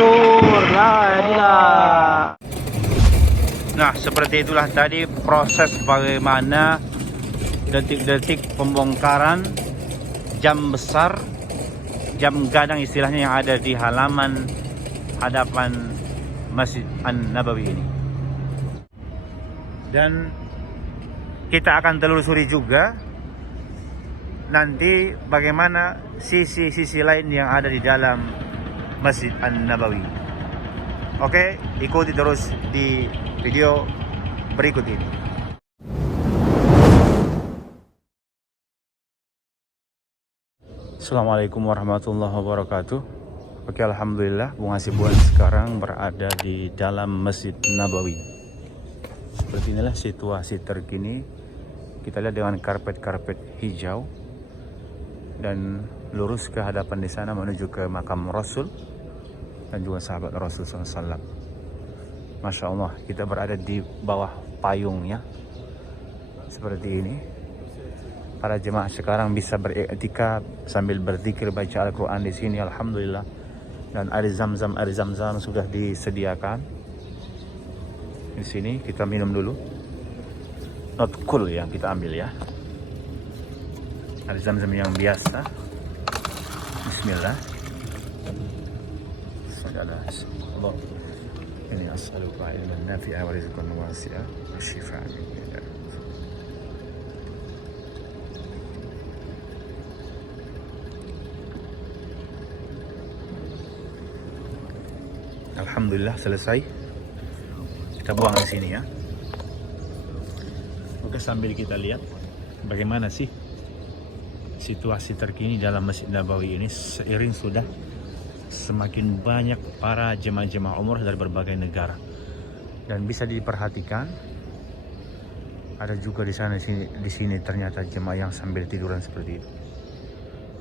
hancur, la ilah. Nah, seperti itulah tadi proses bagaimana detik-detik pembongkaran jam besar, jam gadang istilahnya yang ada di halaman hadapan Masjid An-Nabawi ini. Dan kita akan telusuri juga nanti bagaimana sisi-sisi lain yang ada di dalam Masjid An-Nabawi. Oke, ikuti terus di video berikut ini. Assalamualaikum warahmatullahi wabarakatuh. Oke, alhamdulillah Bung Hasibuan sekarang berada di dalam Masjid Nabawi. Seperti inilah situasi terkini. Kita lihat dengan karpet-karpet hijau dan lurus ke hadapan di sana menuju ke makam Rasul dan juga sahabat Rasul SAW. Masya Allah, kita berada di bawah payungnya seperti ini. Para jemaah sekarang bisa beriktikaf sambil berzikir baca Al-Quran di sini, alhamdulillah. Dan air zam-zam sudah disediakan di sini. Kita minum dulu. Not cool yang kita ambil ya. Air zam-zam yang biasa. Bismillah. Allah. Ini as'aluka ilman nafi'a wa rizqan wasi'a wa shifaa min kulli. Alhamdulillah selesai. Kita buang di sini ya. Oke, sambil kita lihat bagaimana sih situasi terkini dalam Masjid Nabawi ini seiring sudah semakin banyak para jemaah-jemaah umrah dari berbagai negara. Dan bisa diperhatikan ada juga di sana di sini ternyata jemaah yang sambil tiduran seperti itu.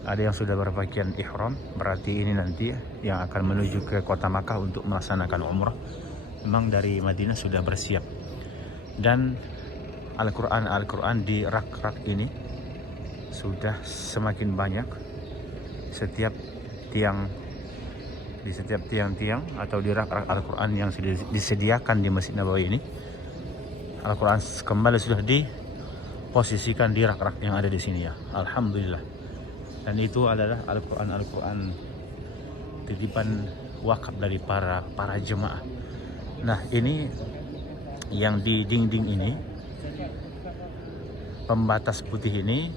Ada yang sudah berpakaian ihram, berarti ini nanti yang akan menuju ke kota Makkah untuk melaksanakan umrah. Memang dari Madinah sudah bersiap. Dan Al-Quran di rak-rak ini sudah semakin banyak. Di setiap tiang-tiang atau di rak-rak Al-Quran yang sudah disediakan di Masjid Nabawi ini, Al-Quran kembali sudah diposisikan di rak-rak yang ada di sini ya. Alhamdulillah. Dan itu adalah Al-Quran titipan wakaf dari para jemaah. Nah, ini yang di dinding ini, pembatas putih ini,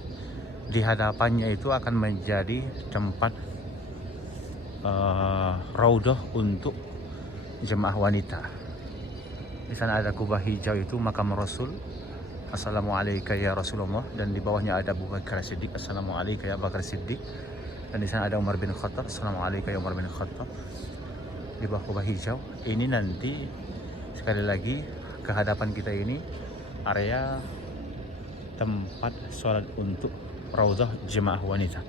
di hadapannya itu akan menjadi tempat raudhah untuk jemaah wanita. Di sana ada kubah hijau itu makam Rasul. Assalamualaikum ya Rasulullah. Dan di bawahnya ada Abu Bakar Siddiq. Assalamualaikum ya Abu Bakar Siddiq. Dan di sana ada Umar bin Khattab. Assalamualaikum ya Umar bin Khattab. Di bawah kubah hijau. Ini nanti sekali lagi ke hadapan kita ini area tempat sholat untuk raudhah jemaah wanita.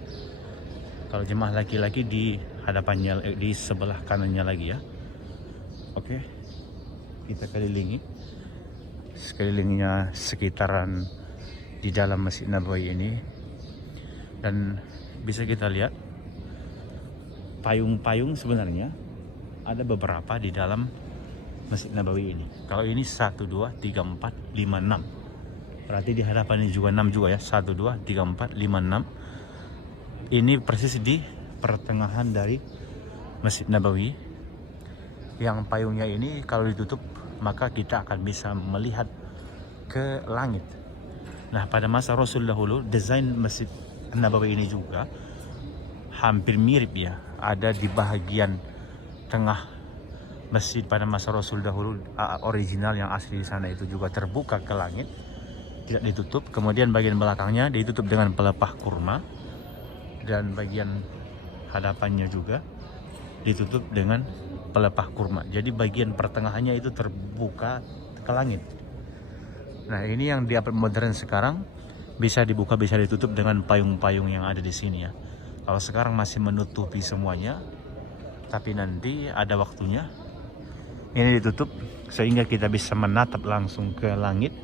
Kalau jemaah laki-laki di hadapannya, di sebelah kanannya lagi ya. Oke, kita kelilingi sekelilingnya sekitaran di dalam Masjid Nabawi ini. Dan bisa kita lihat payung-payung sebenarnya ada beberapa di dalam Masjid Nabawi ini. Kalau ini 1, 2, 3, 4, 5, 6. Berarti di hadapan ini juga 6 juga ya. 1, 2, 3, 4, 5, 6. Ini persis di pertengahan dari Masjid Nabawi. Yang payungnya ini kalau ditutup maka kita akan bisa melihat ke langit. Nah, pada masa Rasul dahulu desain Masjid Nabawi ini juga hampir mirip ya. Ada di bahagian tengah masjid pada masa Rasul dahulu, original yang asli di sana itu juga terbuka ke langit, tidak ditutup. Kemudian bagian belakangnya ditutup dengan pelepah kurma, dan bagian hadapannya juga ditutup dengan pelepah kurma. Jadi bagian pertengahannya itu terbuka ke langit. Nah, ini yang di abad modern sekarang bisa dibuka, bisa ditutup dengan payung-payung yang ada di sini ya. Kalau sekarang masih menutupi semuanya, tapi nanti ada waktunya ini ditutup sehingga kita bisa menatap langsung ke langit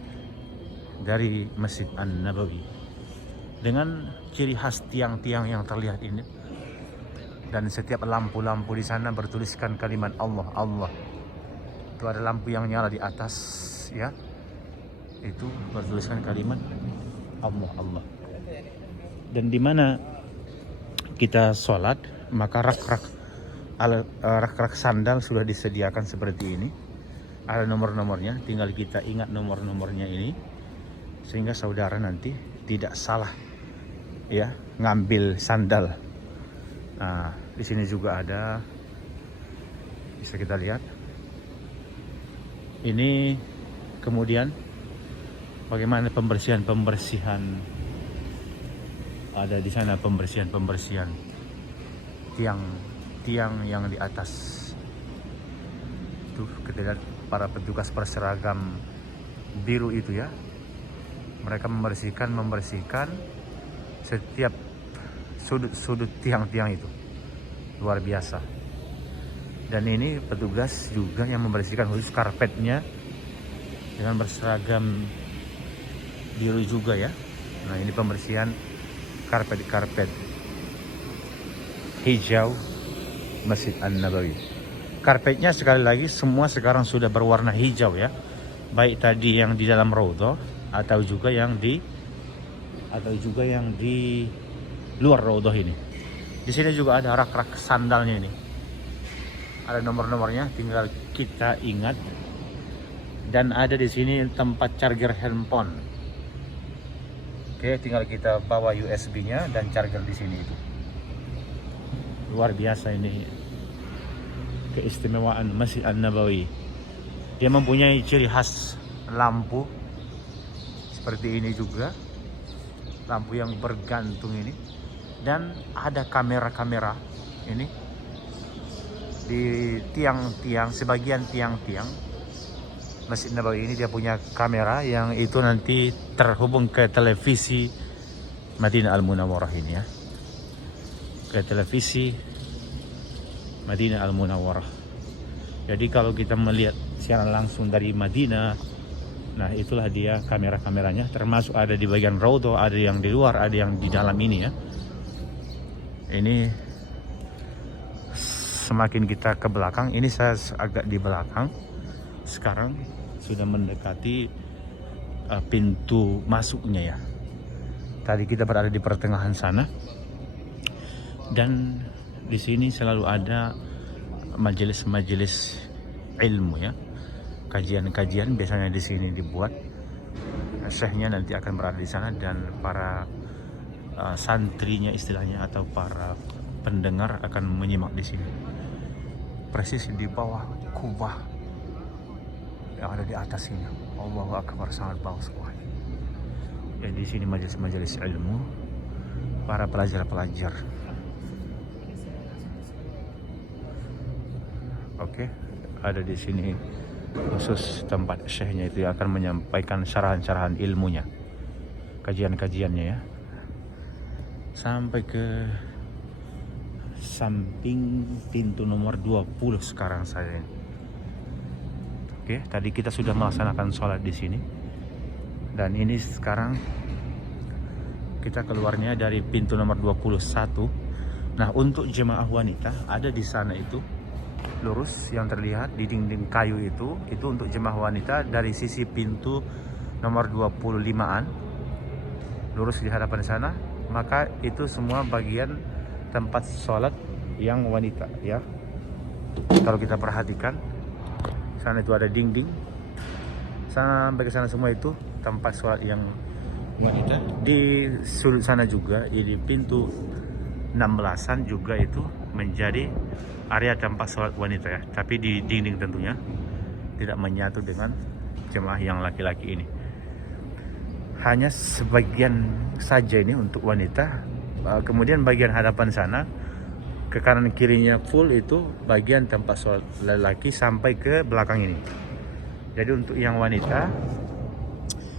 dari Masjid An-Nabawi. Dengan ciri khas tiang-tiang yang terlihat ini, Dan setiap lampu-lampu di sana bertuliskan kalimat Allah, Allah. Itu ada lampu yang nyala di atas ya. Itu bertuliskan kalimat Allah, Allah. Dan di mana kita sholat, maka rak-rak sandal sudah disediakan seperti ini. Ada nomor-nomornya, tinggal kita ingat nomor-nomornya ini sehingga saudara nanti tidak salah ya ngambil sandal. Nah, di sini juga ada, bisa kita lihat. Ini kemudian bagaimana pembersihan ada di sana, pembersihan tiang yang di atas. Tuh kita lihat para petugas berseragam biru itu ya. Mereka membersihkan setiap sudut tiang-tiang itu. Luar biasa. Dan ini petugas juga yang membersihkan khusus karpetnya dengan berseragam biru juga ya. Nah, ini pembersihan karpet hijau Masjid An-Nabawi. Karpetnya sekali lagi semua sekarang sudah berwarna hijau ya. Baik tadi yang di dalam raudhah atau juga yang di luar raudhah ini. Di sini juga ada rak-rak sandalnya ini. Ada nomor-nomornya, tinggal kita ingat. Dan ada di sini tempat charger handphone. Oke, tinggal kita bawa USB-nya dan charger di sini itu. Luar biasa ini keistimewaan Masjid An-Nabawi. Dia mempunyai ciri khas lampu seperti ini juga. Lampu yang bergantung ini. Dan ada kamera-kamera ini di tiang-tiang, sebagian tiang-tiang Masjid Nabawi ini dia punya kamera yang itu nanti terhubung ke televisi Madinah Al-Munawwarah ini ya. Ke televisi Madinah Al-Munawwarah. Jadi kalau kita melihat siaran langsung dari Madinah, nah itulah dia kamera-kameranya, termasuk ada di bagian raudhah, ada yang di luar, ada yang di dalam ini ya. Ini semakin kita ke belakang, ini saya agak di belakang. Sekarang sudah mendekati pintu masuknya ya. Tadi kita berada di pertengahan sana. Dan di sini selalu ada majelis-majelis ilmu ya. Kajian-kajian biasanya di sini dibuat. Syekhnya nanti akan berada di sana dan para santrinya istilahnya atau para pendengar akan menyimak di sini. Persis di bawah kubah yang ada di atas ini. Allahu Akbar, sangat bagus sekali. Ya, di sini majelis-majelis ilmu para pelajar-pelajar. Oke, ada di sini khusus tempat syekhnya itu yang akan menyampaikan syarahan-syarahan ilmunya, kajian-kajiannya ya. Sampai ke samping pintu nomor 20 sekarang saya ini. Oke, tadi kita sudah melaksanakan sholat di sini. Dan ini sekarang kita keluarnya dari pintu nomor 21. Nah, untuk jemaah wanita ada di sana itu lurus yang terlihat di dinding kayu itu untuk jemaah wanita dari sisi pintu nomor 25-an. Lurus di hadapan sana, maka itu semua bagian tempat sholat yang wanita ya. Kalau kita perhatikan sana itu ada dinding, sampai ke sana semua itu tempat sholat yang wanita. Di sudut sana juga di pintu 16-an juga itu menjadi area tempat sholat wanita ya, tapi di dinding tentunya tidak menyatu dengan jemaah yang laki-laki ini. Hanya sebagian saja ini untuk wanita. Kemudian bagian hadapan sana ke kanan kirinya full itu bagian tempat sholat lelaki sampai ke belakang ini. Jadi untuk yang wanita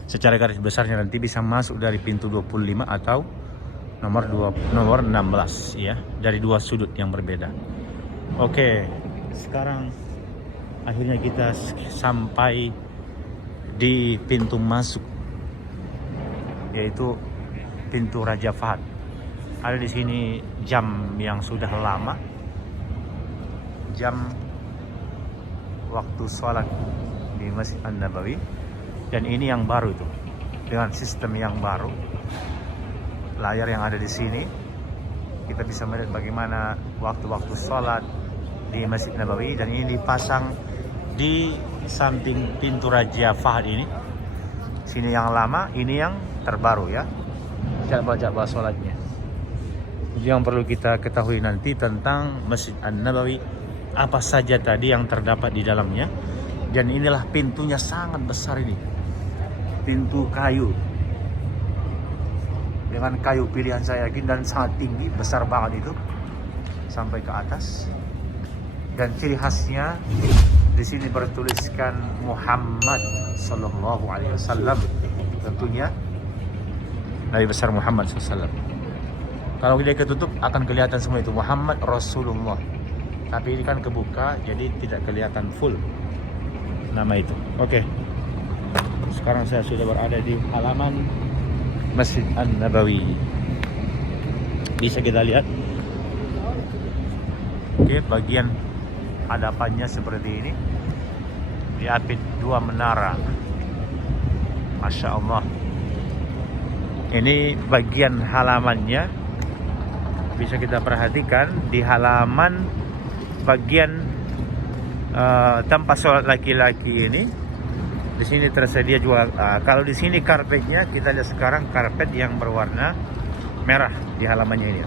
secara garis besarnya nanti bisa masuk dari pintu 25 atau nomor 16 ya, dari dua sudut yang berbeda. Oke, sekarang akhirnya kita sampai di pintu masuk, yaitu pintu Raja Fahad. Ada di sini jam yang sudah lama, jam waktu sholat di Masjid An-Nabawi, dan ini yang baru itu dengan sistem yang baru. Layar yang ada di sini kita bisa melihat bagaimana waktu-waktu sholat di Masjid Nabawi, dan ini dipasang di samping pintu Raja Fahd ini. Sini yang lama, ini yang terbaru ya. Jadwal-jadwal sholatnya. Yang perlu kita ketahui nanti tentang Masjid An-Nabawi, apa saja tadi yang terdapat di dalamnya. Dan inilah pintunya, sangat besar ini. Pintu kayu. Dengan kayu pilihan saya yakin, dan sangat tinggi, besar banget itu. Sampai ke atas. Dan ciri khasnya di sini bertuliskan Muhammad Sallallahu Alaihi Wasallam. Tentunya Nabi besar Muhammad SAW. Kalau dia ketutup akan kelihatan semua itu Muhammad Rasulullah. Tapi ini kan kebuka, jadi tidak kelihatan full nama itu. Oke. Sekarang saya sudah berada di halaman Masjid An-Nabawi. Bisa kita lihat. Oke, bagian hadapannya seperti ini. Diapit dua menara. Masya Allah. Ini bagian halamannya. Bisa kita perhatikan di halaman bagian tempat sholat laki-laki ini. Di sini tersedia juga. Kalau di sini karpetnya, kita lihat sekarang karpet yang berwarna merah di halamannya ini.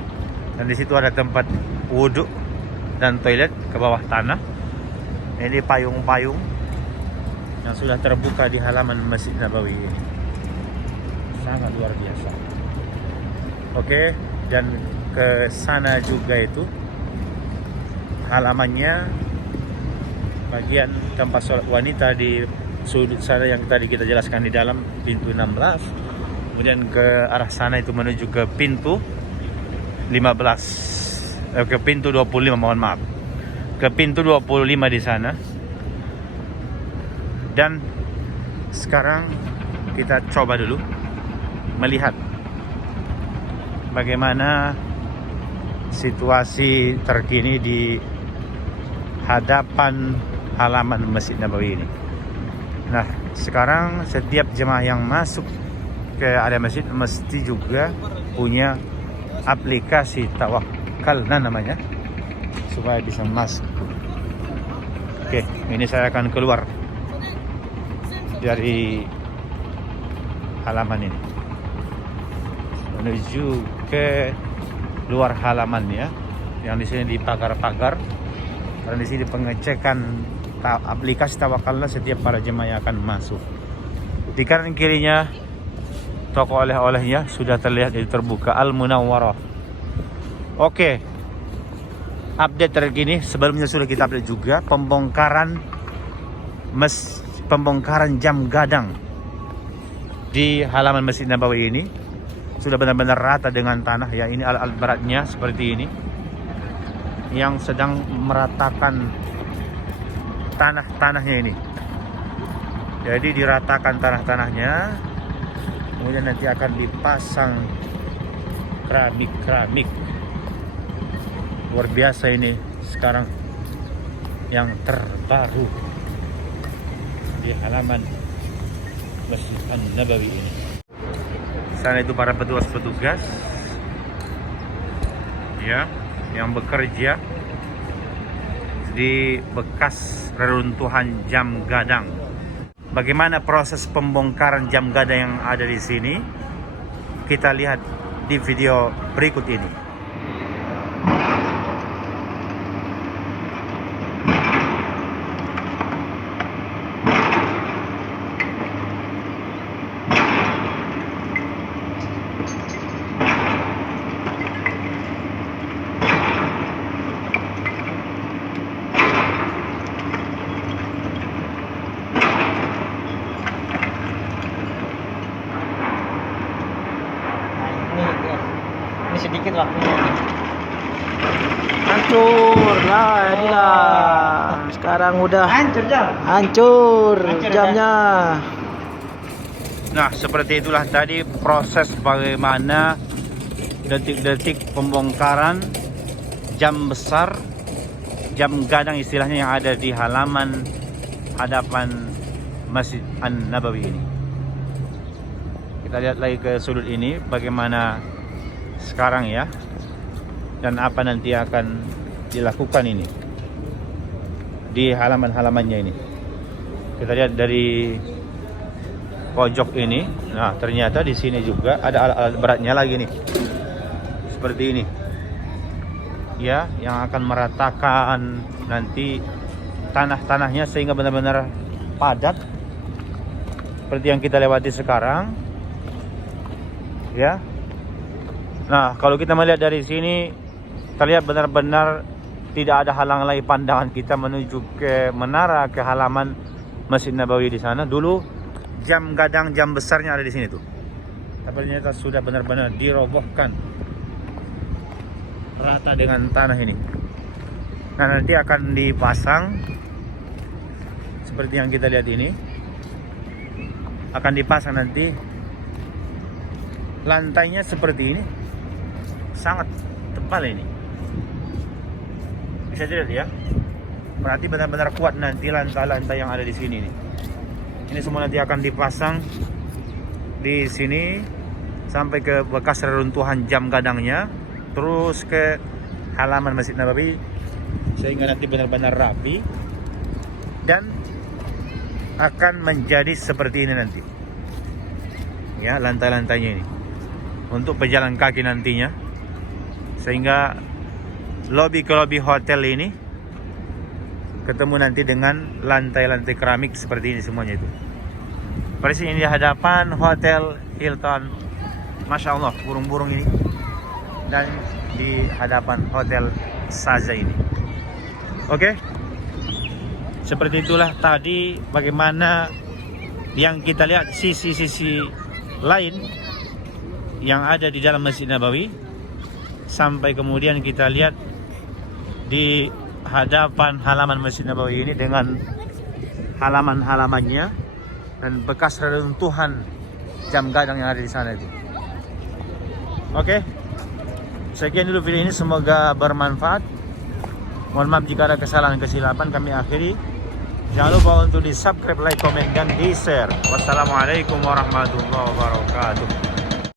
Dan di situ ada tempat wudhu dan toilet ke bawah tanah. Ini payung-payung yang sudah terbuka di halaman Masjid Nabawi ini. Sangat luar biasa. Oke, dan ke sana juga itu halamannya, bagian tempat sholat wanita di sudut sana yang tadi kita jelaskan di dalam pintu 16. Kemudian ke arah sana itu menuju ke pintu 15, ke pintu 25, mohon maaf, ke pintu 25 di sana. Dan sekarang kita coba dulu melihat bagaimana situasi terkini di hadapan halaman Masjid Nabawi ini. Nah, sekarang setiap jemaah yang masuk ke area masjid mesti juga punya aplikasi Tawakkalna namanya, supaya bisa masuk. Oke, ini saya akan keluar dari halaman ini menuju ke luar halaman ya, yang di sini di pagar-pagar. Karena di sini pengecekan aplikasi Tawakkalna setiap para jemaah yang akan masuk. Di kanan kirinya toko oleh-olehnya sudah terlihat itu terbuka, Al-Munawwarah. Oke, update terkini. Sebelumnya sudah kita update juga pembongkaran jam gadang di halaman Masjid Nabawi ini. Sudah benar-benar rata dengan tanah ya. Ini alat-alat beratnya seperti ini yang sedang meratakan tanah-tanahnya ini. Jadi diratakan tanah-tanahnya, kemudian nanti akan dipasang keramik. Luar biasa ini sekarang yang terbaru di halaman Masjid An-Nabawi ini. Sana itu para petugas-petugas ya, yang bekerja di bekas reruntuhan jam gadang. Bagaimana proses pembongkaran jam gadang yang ada di sini? Kita lihat di video berikut ini. Ini sedikit waktunya. Hancur lah, inilah. Sekarang udah Hancur jam. hancur Hancur, jamnya. Nah, seperti itulah tadi proses bagaimana detik-detik pembongkaran jam besar, jam gadang istilahnya yang ada di halaman hadapan Masjid An-Nabawi ini. Kita lihat lagi ke sudut ini bagaimana sekarang ya, dan apa nanti akan dilakukan ini di halaman-halamannya ini. Kita lihat dari pojok ini. Nah, ternyata di sini juga ada alat-alat beratnya lagi nih. Seperti ini. Ya, yang akan meratakan nanti tanah-tanahnya sehingga benar-benar padat seperti yang kita lewati sekarang. Ya. Nah, kalau kita melihat dari sini terlihat benar-benar tidak ada halang lagi pandangan kita menuju ke menara, ke halaman Masjid Nabawi di sana. Dulu jam gadang, jam besarnya ada di sini tuh. Tapi ternyata sudah benar-benar dirobohkan rata dengan tanah ini. Nah, nanti akan dipasang seperti yang kita lihat ini. Akan dipasang nanti lantainya seperti ini. Sangat tebal ini. Bisa dilihat ya. Berarti benar-benar kuat nanti lantai-lantai yang ada di sini nih. Ini semua nanti akan dipasang di sini sampai ke bekas reruntuhan jam gadangnya, terus ke halaman Masjid Nabawi sehingga nanti benar-benar rapi dan akan menjadi seperti ini nanti. Ya, lantai-lantainya ini untuk pejalan kaki nantinya, sehingga lobi ke lobi hotel ini ketemu nanti dengan lantai-lantai keramik seperti ini semuanya itu. Persis ini di hadapan Hotel Hilton. Masya Allah, burung-burung ini. Dan di hadapan Hotel Saza ini. Oke. Seperti itulah tadi bagaimana yang kita lihat sisi-sisi lain yang ada di dalam Masjid Nabawi, sampai kemudian kita lihat di hadapan halaman Masjid Nabawi ini dengan halaman-halamannya dan bekas reruntuhan jam gadang yang ada di sana itu. Oke. Sekian dulu video ini, semoga bermanfaat. Mohon maaf jika ada kesalahan kesilapan, kami akhiri. Jangan lupa untuk di subscribe, like, komen, dan di share. Wassalamualaikum warahmatullahi wabarakatuh.